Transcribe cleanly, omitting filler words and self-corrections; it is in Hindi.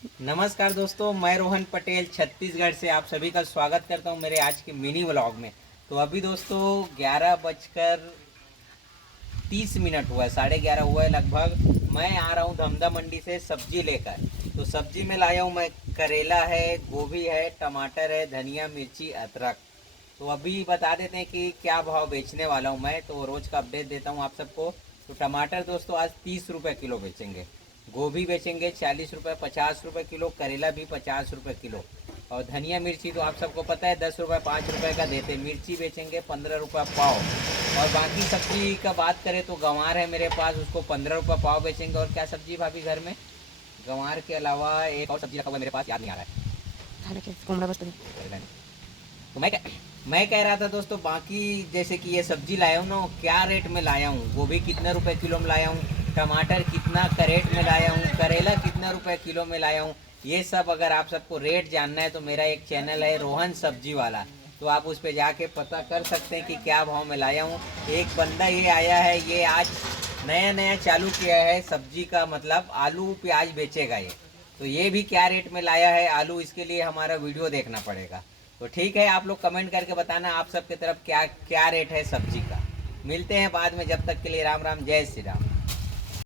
नमस्कार दोस्तों, मैं रोहन पटेल छत्तीसगढ़ से आप सभी का स्वागत करता हूं मेरे आज के मिनी व्लॉग में। तो अभी दोस्तों 11:30 हुआ है, 11:30 हुआ है लगभग। मैं आ रहा हूं धमधा मंडी से सब्जी लेकर। तो सब्जी में लाया हूं मैं, करेला है, गोभी है, टमाटर है, धनिया, मिर्ची, अदरक। तो अभी बता देते हैं कि क्या भाव बेचने वाला हूं मैं, तो रोज़ का अपडेट देता हूं आप सबको। तो टमाटर दोस्तों आज 30 रुपये किलो बेचेंगे, गोभी बेचेंगे 40 रुपये, 50 रुपये किलो, करेला भी 50 रुपये किलो। और धनिया मिर्ची तो आप सबको पता है 10 रुपये 5 रुपये का देते। मिर्ची बेचेंगे 15 रुपये पाव। और बाकी सब्जी का बात करें तो गंवार है मेरे पास, उसको 15 रुपये पाव बेचेंगे। और क्या सब्जी भाभी घर में, गंवार के अलावा एक और सब्जी रखा हुआ है मेरे पास, याद नहीं आ रहा है। तो मैं कह रहा था दोस्तों, बाकी जैसे कि ये सब्जी लाया हूँ ना, क्या रेट में लाया हूँ, गोभी कितने रुपए किलो में लाया हूँ, टमाटर कितना कैरेट में लाया हूँ, करेला कितना रुपए किलो में लाया हूँ, ये सब अगर आप सबको रेट जानना है तो मेरा एक चैनल है रोहन सब्जी वाला, तो आप उस पर जाके पता कर सकते हैं कि क्या भाव में लाया हूँ। एक बंदा ये आया है, ये आज नया नया चालू किया है सब्जी का, मतलब आलू प्याज बेचेगा ये। तो ये भी क्या रेट में लाया है आलू, इसके लिए हमारा वीडियो देखना पड़ेगा। तो ठीक है, आप लोग कमेंट करके बताना आप सबके तरफ क्या क्या रेट है सब्जी का। मिलते हैं बाद में, जब तक के लिए राम राम, जय श्री राम।